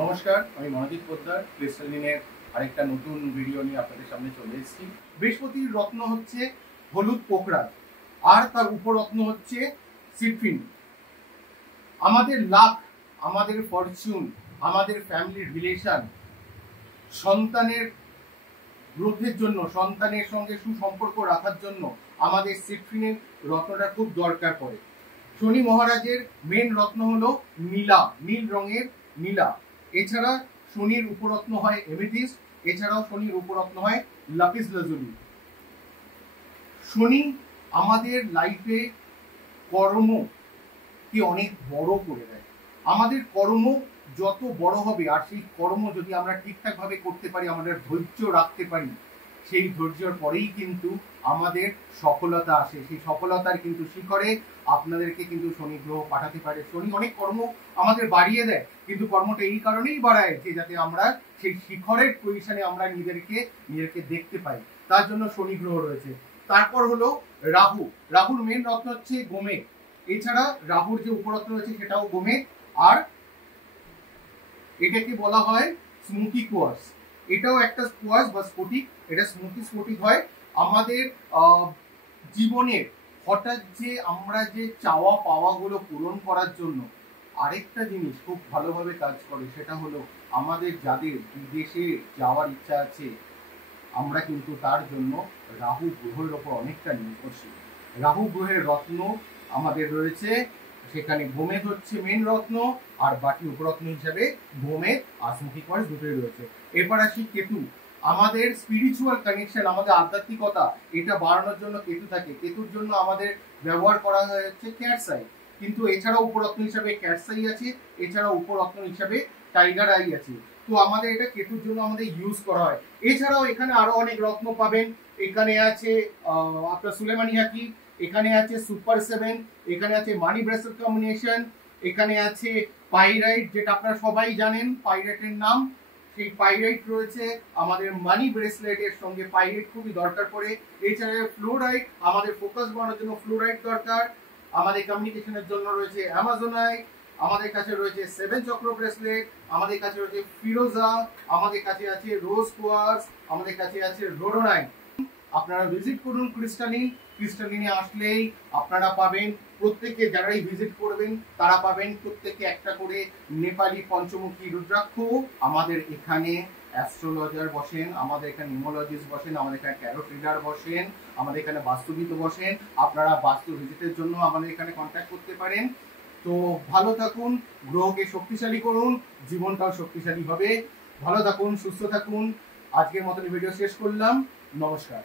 নমস্কার, আমি মনোজিৎ পোদ্দার ক্রিস্টালিনের আরেকটা নতুন ভিডিও নিয়ে আপনাদের সামনে চলে এসেছি। বৃহস্পতির রত্ন হচ্ছে হলুদ পোকরাজ, আর তার উপরত্ন হচ্ছে সিট্রিন। আমাদের লাক, আমাদের ফরচুন, আমাদের ফ্যামিলির রিলেশন, সন্তানের গ্রোথের জন্য, সন্তানের সঙ্গে সুসম্পর্ক রাখার জন্য আমাদের সিট্রিনের রত্নটা খুব দরকার পড়ে। শনি মহারাজের মেন রত্ন হলো নীলা, নীল রঙের নীলা। এছাড়া শনির উপরত্ন হয় এমেথিস্ট, এছাড়াও শনির উপরত্ন হয় লাপিস লাজুলি। শনি আমাদের লাইফে কর্মকে অনেক বড় করে দেয়। আমাদের কর্ম যত বড় হবে, আর সেই কর্ম যদি আমরা ঠিকঠাক ভাবে করতে পারি, আমাদের ধৈর্য রাখতে পারি, সেই ধৈর্যের পরেই কিন্তু আমাদের সফলতা আসে। সেই সফলতার কিন্তু শিখরে আপনাদেরকে কিন্তু শনি গ্রহ পাঠাতে পারে। শনি অনেক কর্ম আমাদের বাড়িয়ে দেয়, কিন্তু কর্মটা এই কারণেই বাড়ায় যে যাতে আমরা সেই শিখরের পজিশনে আমরা নিজেদেরকে দেখতে পাই। তার জন্য শনি গ্রহ রয়েছে। তারপর হলো রাহু। রাহুর মেন রত্ন হচ্ছে গোমেদ। এছাড়া রাহুর যে উপরত্ন রয়েছে সেটাও গোমেদ, আর এটাকে বলা হয় স্মোকি কোয়ার্স। এটাও একটা কোয়ার্স বা স্ফটিক। এটা স্মোকি স্ফটিক হয়। আমাদের জীবনের হঠাৎ যে আমরা যে চাওয়া পাওয়াগুলো পূরণ করার জন্য আরেকটা জিনিস খুব ভালোভাবে কাজ করে, সেটা হলো আমাদের যাদের বিদেশে যাওয়ার ইচ্ছা আছে, আমরা কিন্তু তার জন্য রাহু গ্রহের ওপর অনেকটা নির্ভরশীল। রাহু গ্রহের রত্ন আমাদের রয়েছে, সেখানে গোমেদ হচ্ছে মেন রত্ন, আর বাকি উপরত্ন হিসাবে গোমেদ আর স্মোকি কোয়ার্স দুটোই রয়েছে। এরপর আসি কেতু। আমাদের স্পিরিচুয়াল কানেকশন, আমাদের আধ্যাত্মিকতা, এটা বাড়ানোর জন্য কেতু থাকে। কেতুর জন্য আমাদের ব্যবহার করা হচ্ছে ক্যাটসাই, কিন্তু এছাড়াও উপরত্ন হিসাবে ক্যাটসাই আছে, এছাড়াও উপরত্ন হিসাবে টাইগার আই আছে। তো আমাদের এটা কেতুর জন্য আমাদের ইউজ করা হয়। এছাড়াও এখানে আরো অনেক রত্ন পাবেন। এখানে আছে আপনার সুলেমানি হাকি, এখানে আছে সুপার 7, এখানে আছে মানি ব্রেসলেট কম্বিনেশন, এখানে আছে পাইরাইট, যেটা আপনারা সবাই জানেন পাইরাইটের নাম। সেই পাইরাইট রয়েছে আমাদের মানি ব্রেসলেটের সঙ্গে। পাইরাইট খুবই দরকার পড়ে। এছাড়া ফ্লোরাইট, আমাদের ফোকাস বাড়ানোর জন্য ফ্লোরাইট দরকার। আমাদের কমিউনিকেশনের জন্য রয়েছে অ্যামাজোনাইট, আমাদের কাছে রয়েছে 7 চক্র ব্রেসলেট, আমাদের কাছে রয়েছে ফিরোজা, আমাদের কাছে আছে রোজ কোয়ার্স, আমাদের কাছে আছে রোডোনাইট। আপনারা ভিজিট করুন ক্রিস্টালিন। ক্রিস্টালিনে আসলেই আপনারা পাবেন, প্রত্যেকে যারাই ভিজিট করবেন তারা পাবেন প্রত্যেকে একটা করে নেপালি পঞ্চমুখী রুদ্রাক্ষ। আমাদের এখানে অ্যাস্ট্রোলজার বসেন, আমাদের এখানে নিউমোলজিস্ট বসেন, আমাদের এখানে ট্যারোট রিডার বসেন, আমাদের এখানে বাস্তুবিদ বসেন। আপনারা বাস্তু ভিজিটের জন্য আমাদের এখানে কন্ট্যাক্ট করতে পারেন। তো ভালো থাকুন, গ্রহকে শক্তিশালী করুন, জীবনটাও শক্তিশালী হবে। ভালো থাকুন, সুস্থ থাকুন। আজকের মতন ভিডিও শেষ করলাম। নমস্কার।